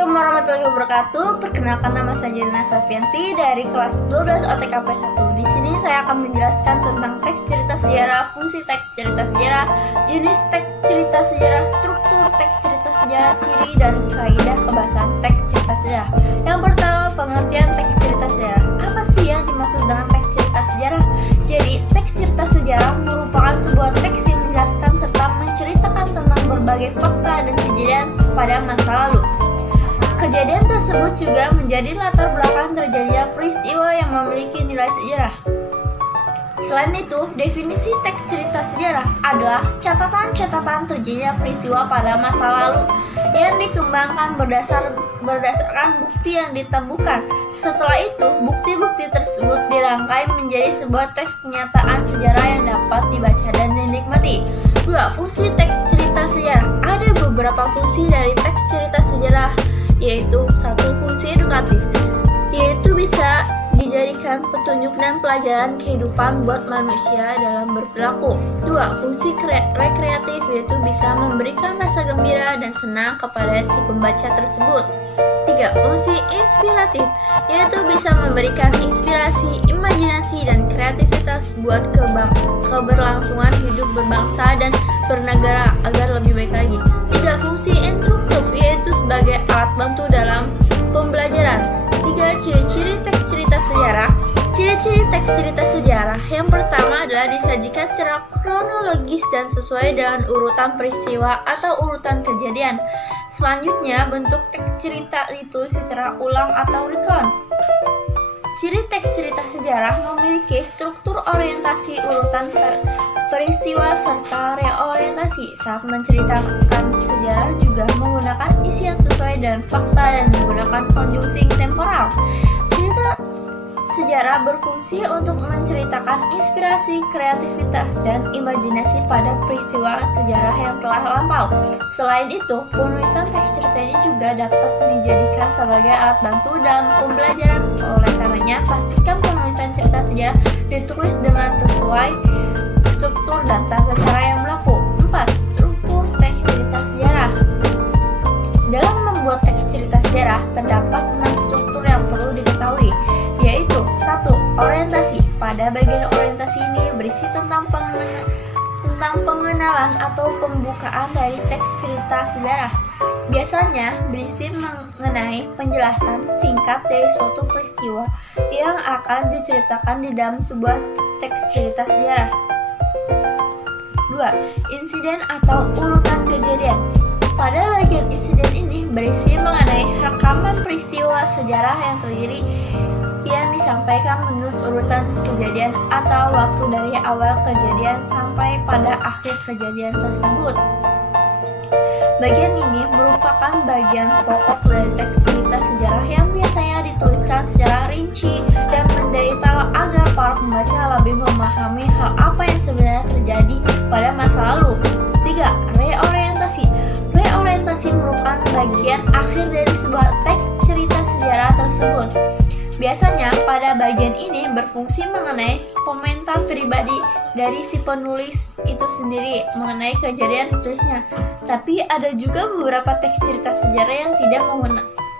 Assalamualaikum warahmatullahi wabarakatuh. Perkenalkan, nama saya Jelena Safianti dari kelas 12 OTKP 1. Di sini saya akan menjelaskan tentang teks cerita sejarah, fungsi teks cerita sejarah, jenis teks cerita sejarah, struktur teks cerita sejarah, ciri dan kaidah kebahasaan teks cerita sejarah. Yang pertama, pengertian teks cerita sejarah. Apa sih yang dimaksud dengan teks cerita sejarah? Jadi, teks cerita sejarah merupakan sebuah teks yang menjelaskan serta menceritakan tentang berbagai fakta dan kejadian pada masa lalu. Kejadian tersebut juga menjadi latar belakang terjadinya peristiwa yang memiliki nilai sejarah. Selain itu, definisi teks cerita sejarah adalah catatan-catatan terjadinya peristiwa pada masa lalu yang dikembangkan berdasarkan bukti yang ditemukan. Setelah itu, bukti-bukti tersebut dirangkai menjadi sebuah teks kenyataan sejarah yang dapat dibaca dan dinikmati. 2. Fungsi teks cerita sejarah. Ada beberapa fungsi dari teks cerita sejarah, yaitu 1. Fungsi edukatif, yaitu bisa dijadikan petunjuk dan pelajaran kehidupan buat manusia dalam berperilaku. 2. Fungsi rekreatif, yaitu bisa memberikan rasa gembira dan senang kepada si pembaca tersebut. 3. Fungsi inspiratif, yaitu bisa memberikan inspirasi, imajinasi, dan kreativitas buat keberlangsungan hidup berbangsa dan bernegara agar lebih baik lagi. 3. Fungsi instruktif, yaitu sebagai alat bantu dalam pembelajaran. 3. Ciri-ciri teks cerita sejarah. Ciri-ciri teks cerita sejarah yang pertama adalah disajikan secara kronologis dan sesuai dengan urutan peristiwa atau urutan kejadian. Selanjutnya, bentuk teks cerita itu secara ulang atau recount. Ciri teks cerita sejarah memiliki struktur orientasi urutan peristiwa serta reorientasi. Saat menceritakan sejarah juga menggunakan isi yang sesuai dengan fakta dan menggunakan konjungsi temporal. Cerita sejarah berfungsi untuk menceritakan inspirasi, kreativitas, dan imajinasi pada peristiwa sejarah yang telah lampau. Selain itu, penulisan teks cerita ini juga dapat dijadikan sebagai alat bantu dalam pembelajaran. Oleh karenanya, pastikan penulisan cerita sejarah ditulis dengan sesuai struktur dan tata cara yang berlaku. 4. Struktur teks cerita sejarah. Dalam membuat teks cerita sejarah, terdapat 6 struktur yang perlu diketahui, yaitu 1. Orientasi. Pada bagian orientasi ini berisi tentang pengenalan atau pembukaan dari teks cerita sejarah. Biasanya berisi mengenai penjelasan singkat dari suatu peristiwa yang akan diceritakan di dalam sebuah teks cerita sejarah. 2. Insiden atau urutan kejadian. Pada bagian insiden ini berisi mengenai rekaman peristiwa sejarah yang terjadi yang disampaikan menurut urutan kejadian atau waktu dari awal kejadian sampai pada akhir kejadian tersebut. Bagian ini merupakan bagian pokok dari teks cerita sejarah yang biasanya dituliskan secara rinci dan mendetail agar para pembaca lebih memahami hal apa yang sebenarnya terjadi pada masa lalu. 3. Reorientasi. Reorientasi merupakan bagian akhir dari sebuah teks cerita sejarah tersebut. Biasanya pada bagian ini berfungsi mengenai komentar pribadi dari si penulis itu sendiri mengenai kejadian tulisnya. Tapi ada juga beberapa teks cerita sejarah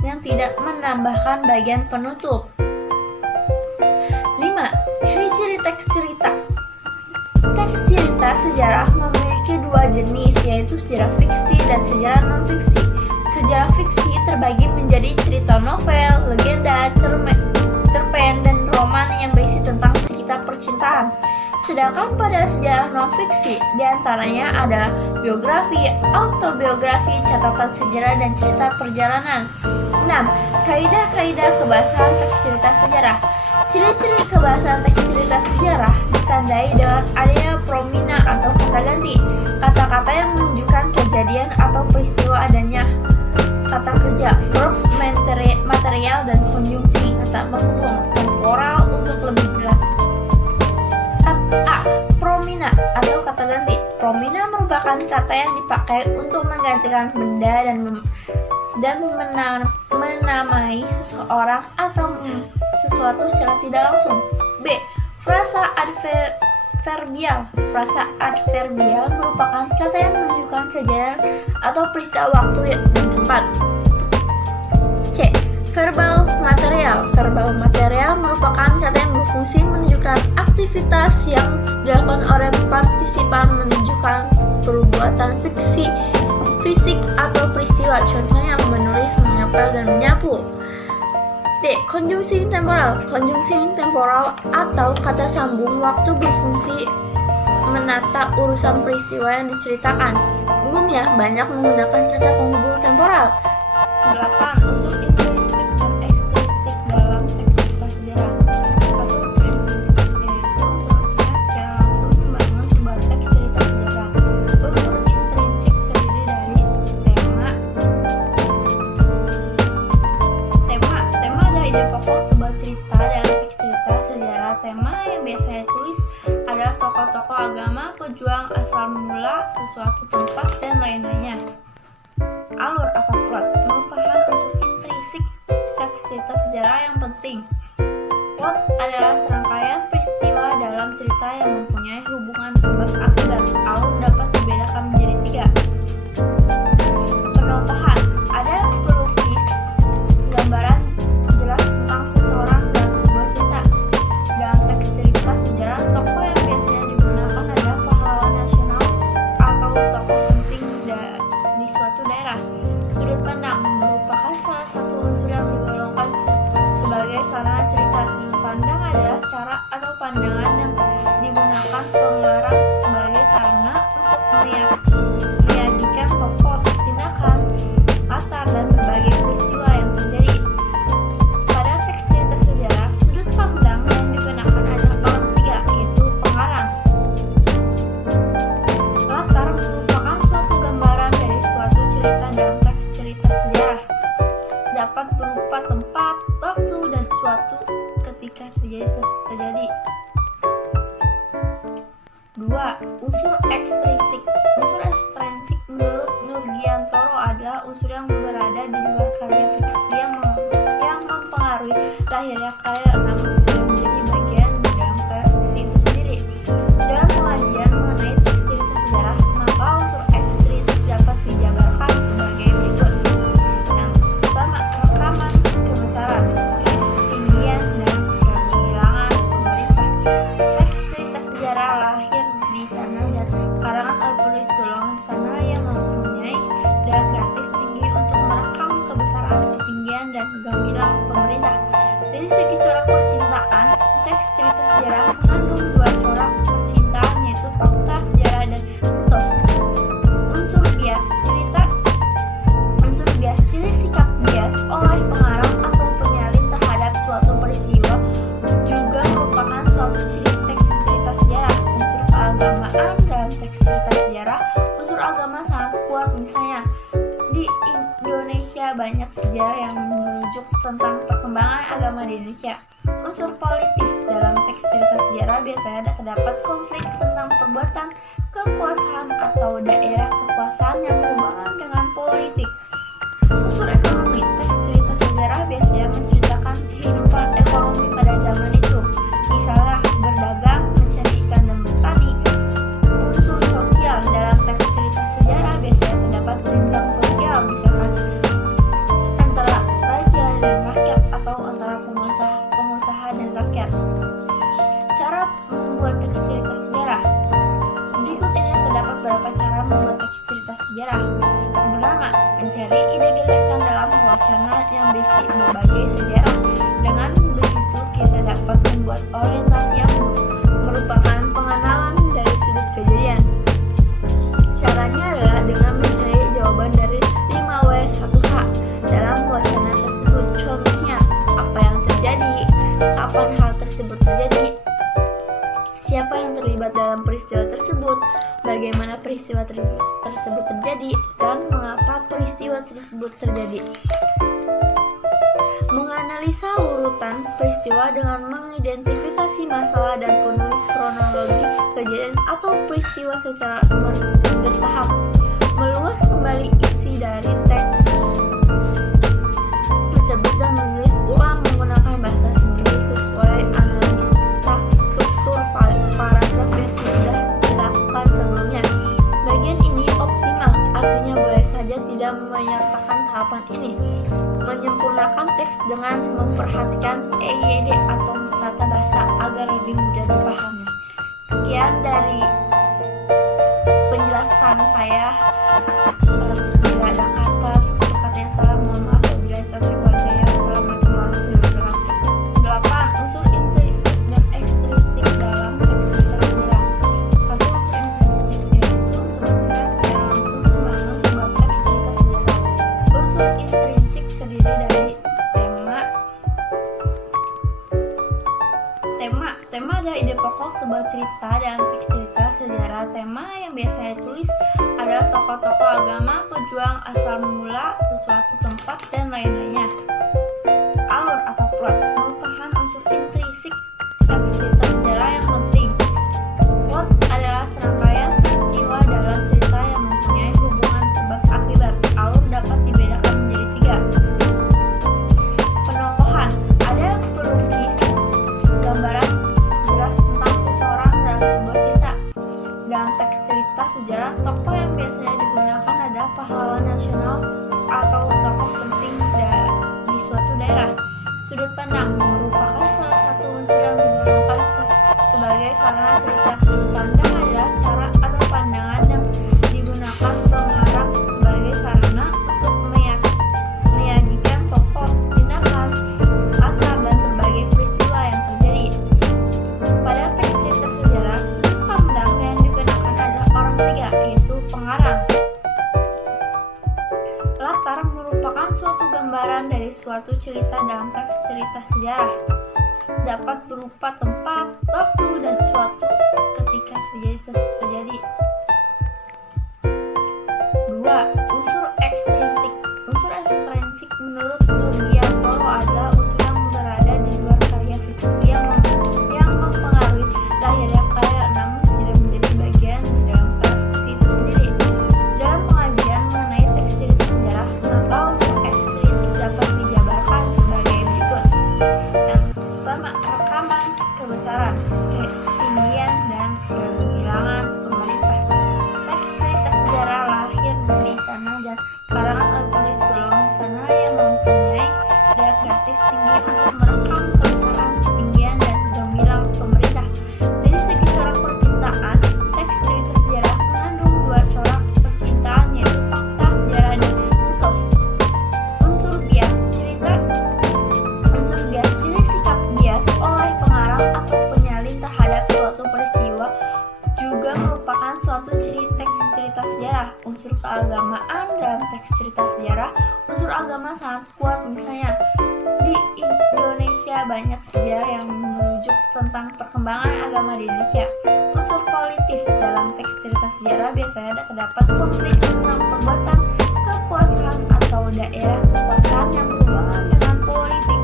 yang tidak menambahkan bagian penutup. 5. Ciri-ciri teks cerita. Teks cerita sejarah memiliki dua jenis, yaitu sejarah fiksi dan sejarah non-fiksi. Sejarah fiksi terbagi menjadi cerita novel, legenda, cerpen, dan roman yang berisi tentang sekitar percintaan. Sedangkan pada sejarah non-fiksi, diantaranya adalah biografi, autobiografi, catatan sejarah, dan cerita perjalanan. 6. Kaidah-kaidah kebahasaan teks cerita sejarah. Ciri-ciri kebahasaan teks cerita sejarah ditandai dengan adanya promina atau kata ganti, kata-kata yang menunjukkan kejadian atau peristiwa, adanya kata kerja, verb, material, dan konjungsi, kata penghubung, temporal untuk lebih jelas. A. Promina atau kata ganti. Promina merupakan kata yang dipakai untuk menggantikan benda dan menamai seseorang atau sesuatu secara tidak langsung. B. Frasa adverbial. Frasa adverbial merupakan kata yang menunjukkan kejadian atau peristiwa waktu dan tempat. material. Verbal material merupakan kata yang berfungsi menunjukkan aktivitas yang dilakukan oleh partisipan, menunjukkan perbuatan fisik atau peristiwa, contohnya menulis, mengepel, dan menyapu. D. Conjunction temporal. Conjunction temporal atau kata sambung waktu berfungsi menata urusan peristiwa yang diceritakan. Umumnya banyak menggunakan kata penghubung temporal. 8. Unsur intrinsik dan ekstrinsik dalam teks cerita sejarah. Satu, unsur intrinsik yaitu unsur-unsurnya secara langsung membangun sebuah teks cerita sejarah. Unsur intrinsik terdiri dari tema adalah ide pokok sebuah cerita dalam teks cerita sejarah. Tema yang biasanya tulis adalah tokoh-tokoh agama, pejuang, asal mula sesuatu tempat, dan lain-lainnya. Alur atau plot merupakan unsur intrinsik teks cerita sejarah yang penting. Plot adalah serangkaian peristiwa dalam cerita yang mempunyai hubungan sebab akibat. Alur dapat dibedakan menjadi 3. Penotahan ada pelukis gambaran jelas tentang seseorang dalam sebuah cerita. Dalam teks cerita sejarah, tokoh yang biasanya digunakan adalah pahlawan nasional atau tokoh penting di suatu daerah. Sudut pandang merupakan salah satu unsur yang digolongkan sebagai sarana cerita. Sudut pandang adalah cara atau pandangan yang digunakan pengarang sebagai sarana untuk menyajikan tokoh, tindakan, latar, dan berbagai peristiwa yang terjadi. Pada teks cerita sejarah, sudut pandang yang digunakan adalah orang ketiga, yaitu pengarang. Latar merupakan suatu gambaran dari suatu cerita dalam teks cerita sejarah. Dapat berupa tempat, waktu, dan suatu ketika terjadi. 2. Unsur ekstrinsik. Unsur ekstrinsik menurut Nurgiantoro adalah unsur yang berada di luar karya fiksi yang mempengaruhi lahirnya karya, namun tidak menjadi bagian di dalam karya fiksi itu sendiri. Dalam pengajian mengenai teks cerita sejarah, maka unsur ekstrinsik dapat dijabarkan sebagai berikut. Yang pertama, rekaman kebesaran, ketinggian, dan kehilangan pemerintah. Teks cerita sejarah lahir di sana dan karangan oleh penulis golongan sana yang mempunyai daya kreatif tinggi untuk merekam kebesaran, ketinggian, dan gemilang pemerintah. Dari segi corak percintaan, teks cerita sejarah mengandung 2 corak percintaan, yaitu fakta sejarah dan mitos. Unsur bias ciri sikap bias oleh pengarang atau penyalin terhadap suatu peristiwa juga merupakan suatu ciri teks cerita sejarah. Unsur keagamaan dalam teks cerita sejarah, unsur agama sangat kuat. Misalnya di Indonesia banyak sejarah yang merujuk tentang perkembangan agama di Indonesia. Unsur politis dalam teks cerita sejarah biasanya terdapat konflik tentang perbuatan, kekuasaan, atau daerah kekuasaan yang berhubungan dengan politik. Unsur ekonomi teks cerita sejarah biasanya menceritakan kehidupan ekonomi pada zaman itu, misalnya berdagang, mencari ikan, dan bertani. Unsur sosial dalam teks cerita sejarah biasanya terdapat jenjang sosial, misalkan antara raja dan rakyat atau antara pengusaha dan rakyat. Cara membuat teks cerita sejarah. Berikut ini terdapat beberapa cara membuat teks cerita sejarah. Pertama, mencari ide gagasan dalam wacana yang berisi berbagai sejarah. Dengan begitu, kita dapat membuat orientasi yang merupakan pengenalan dari sudut kejadian. Caranya adalah dengan mencari jawaban dari 5W1H dalam wacana tersebut. Contohnya, apa yang terjadi, kapan hal tersebut terjadi, siapa yang terlibat dalam peristiwa tersebut, bagaimana peristiwa tersebut terjadi, dan mengapa peristiwa tersebut terjadi. Menganalisa urutan peristiwa dengan mengidentifikasi masalah dan penulis kronologi kejadian atau peristiwa secara bertahap. Meluas kembali isi dari teks tersebut dan menulis ulang menggunakan bahasa sendiri sesuai analisa struktur paragraf yang sudah dilakukan sebelumnya. Bagian ini optimal, artinya boleh saja tidak menyertakan tahapan ini. Menyempurnakan teks dengan memperhatikan EYD atau tata bahasa agar lebih mudah dipahami. Sekian dari penjelasan saya. Bila ada kata tutur kata yang salah, mohon maaf. Wabillahi taufiq wal hidayah. Assalamualaikum warahmatullahi wabarakatuh. 8. Unsur intrinsik dan ekstrinsik dalam teks cerita sejarah. Satu, unsur intrinsik yaitu unsur-unsur yang secara langsung membangun sebuah teks cerita sejarah. Unsur intrinsik terdiri dari tema adalah ide pokok sebuah cerita dalam teks cerita sejarah. Tema yang biasanya ditulis adalah tokoh-tokoh agama, pejuang, asal mula sesuatu tempat, dan lain-lainnya. Alur atau plot merupakan unsur intrinsik teks cerita sejarah yang penting. Plot adalah serangkaian peristiwa dalam cerita yang mempunyai hubungan sebab akibat. Alur dapat dibedakan menjadi 3. Penokohan ada pelukis gambaran jelas tentang seseorang dalam sebuah cerita. Dalam teks cerita sejarah, tokoh yang biasanya digunakan adalah pahlawan nasional atau tokoh penting di suatu daerah. Sudut pandang merupakan salah satu unsur yang digolongkan sebagai sarana cerita. Sudut pandang adalah cara atau pandangan yang digunakan pengarang sebagai sarana untuk menyajikan tokoh, tindakan, latar, dan berbagai peristiwa yang terjadi. Pada teks cerita sejarah, sudut pandang yang digunakan adalah orang ketiga, yaitu pengarang. Latar merupakan suatu gambaran dari suatu cerita dalam teks cerita sejarah. Dapat berupa tempat, waktu, dan suatu ketika terjadi. 2. Unsur ekstrinsik. Unsur ekstrinsik menurut Nurdiatoro adalah unsur yang berada di luar karya fiksi yang mempengaruhi lahirnya karya namun tidak menjadi bagian di dalam karya fiksi itu sendiri. Dalam pengajian mengenai teks cerita sejarah, maka unsur ekstrinsik dapat dijabarkan sebagai berikut. Yang pertama, rekaman kebesaran, ketinggian, dan kehilangan pemerintah. Teks cerita sejarah lahir dari istana dan karangan oleh penulis golongan istana yang mempunyai daya kreatif tinggi untuk merekam kebesaran, ketinggian, dan gemilang pemerintah. Dari segi corak percintaan, teks cerita sejarah mengandung 2 corak percintaan, yaitu fakta sejarah dan mitos. Unsur bias, ciri sikap bias oleh pengarang atau penyalin terhadap suatu peristiwa juga merupakan suatu ciri teks cerita sejarah. Unsur keagamaan dalam teks cerita sejarah, unsur agama sangat kuat. Misalnya, di Indonesia banyak sejarah yang merujuk tentang perkembangan agama di Indonesia. Unsur politis dalam teks cerita sejarah biasanya terdapat konflik tentang perbuatan kekuasaan atau daerah kekuasaan yang berhubungan dengan politik.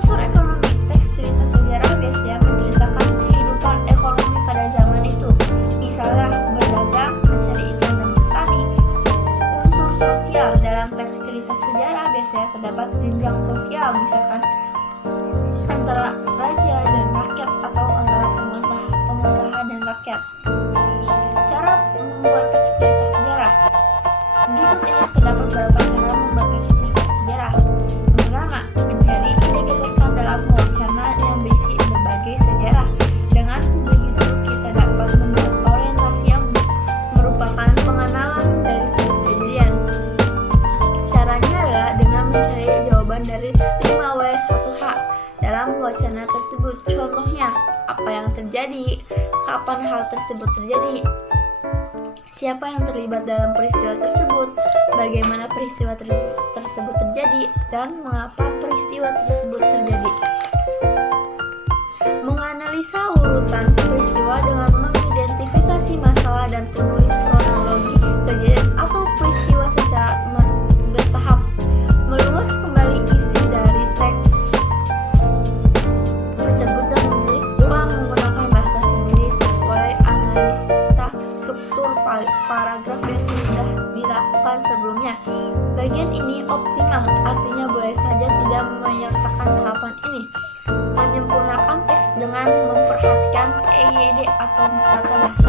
Unsur ekonomi, teks cerita sejarah biasanya menceritakan kehidupan ekonomi pada zaman itu, misalnya berdagang, mencari ikan, dan bertani. Unsur sosial dalam teks cerita sejarah biasanya terdapat jenjang sosial, misalkan antara raja dan rakyat atau antara pengusaha dan rakyat. Cara membuat teks cerita sejarah. Berikut ini terdapat beberapa cara membuat teks cerita sejarah. Yang pertama, mencari ide gagasan dalam wacana yang berisi berbagai sejarah. Dengan begitu, kita dapat membuat orientasi yang merupakan pengenalan dari sudut kejadian. Caranya adalah dengan mencari jawaban dari 5W1H dalam wacana tersebut. Contohnya, apa yang terjadi, kapan hal tersebut terjadi, siapa yang terlibat dalam peristiwa tersebut, bagaimana peristiwa tersebut terjadi, dan mengapa peristiwa tersebut terjadi. Menganalisa urutan peristiwa dengan mengidentifikasi masalah dan penulis kronologi kejadian atau peristiwa secara bertahap. Meluas kembali isi dari teks tersebut dan menulis ulang menggunakan bahasa sendiri sesuai analisa struktur paragraf yang sudah dilakukan sebelumnya. Bagian ini optimal, artinya boleh saja tidak menyertakan tahapan ini. Menyempurnakan teks dengan memperhatikan EYD atau tata bahasa